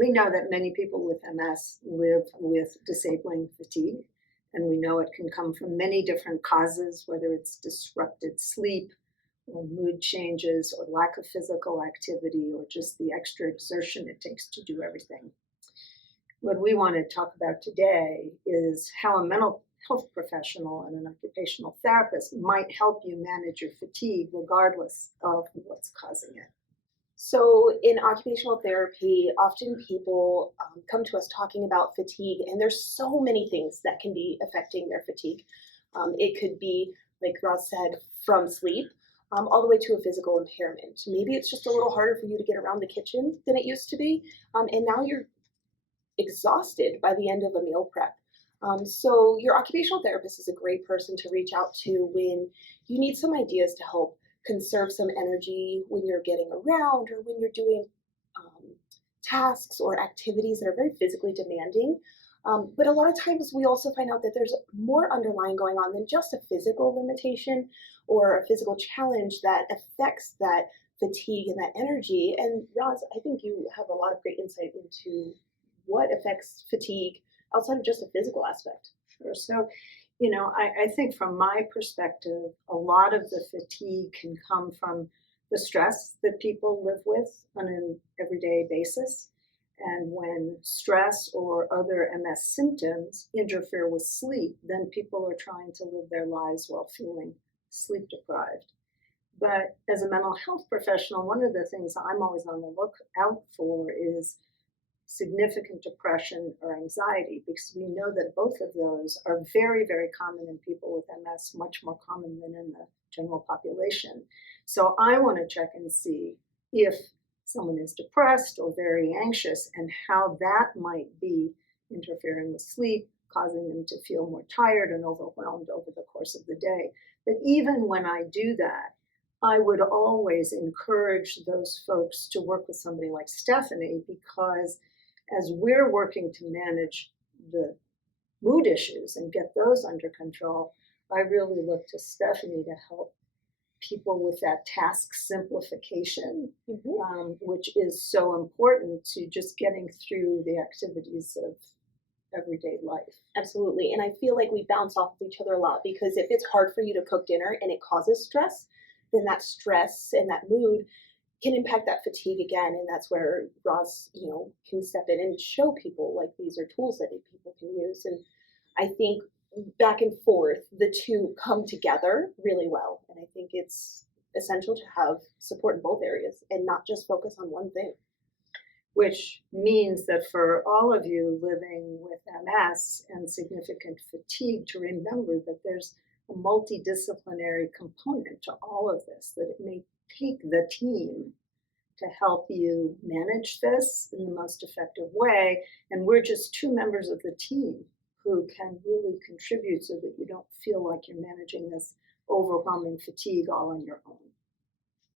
We know that many people with MS live with disabling fatigue, and we know it can come from many different causes, whether it's disrupted sleep or mood changes or lack of physical activity or just the extra exertion it takes to do everything. What we want to talk about today is how a mental health professional and an occupational therapist might help you manage your fatigue regardless of what's causing it. So in occupational therapy, often people come to us talking about fatigue, and there's so many things that can be affecting their fatigue. It could be, like Roz said, from sleep all the way to a physical impairment. Maybe it's just a little harder for you to get around the kitchen than it used to be, and now you're exhausted by the end of a meal prep. So your occupational therapist is a great person to reach out to when you need some ideas to help conserve some energy when you're getting around or when you're doing tasks or activities that are very physically demanding. But a lot of times we also find out that there's more underlying going on than just a physical limitation or a physical challenge that affects that fatigue and that energy. And Roz, I think you have a lot of great insight into what affects fatigue outside of just a physical aspect. Sure. So, I think from my perspective, a lot of the fatigue can come from the stress that people live with on an everyday basis. And when stress or other MS symptoms interfere with sleep, then people are trying to live their lives while feeling sleep deprived. But as a mental health professional, one of the things I'm always on the lookout for is significant depression or anxiety, because we know that both of those are very, very common in people with MS, much more common than in the general population. So I want to check and see if someone is depressed or very anxious and how that might be interfering with sleep, causing them to feel more tired and overwhelmed over the course of the day. But even when I do that, I would always encourage those folks to work with somebody like Stephanie, because as we're working to manage the mood issues and get those under control, I really look to Stephanie to help people with that task simplification, which is so important to just getting through the activities of everyday life. Absolutely. And I feel like we bounce off of each other a lot, because if it's hard for you to cook dinner and it causes stress, then that stress and that mood can impact that fatigue again. And that's where Roz, can step in and show people like these are tools that people can use. And I think back and forth, the two come together really well. And I think it's essential to have support in both areas and not just focus on one thing. Which means that for all of you living with MS and significant fatigue, to remember that there's a multidisciplinary component to all of this, that it may take the team to help you manage this in the most effective way. And we're just two members of the team who can really contribute so that you don't feel like you're managing this overwhelming fatigue all on your own.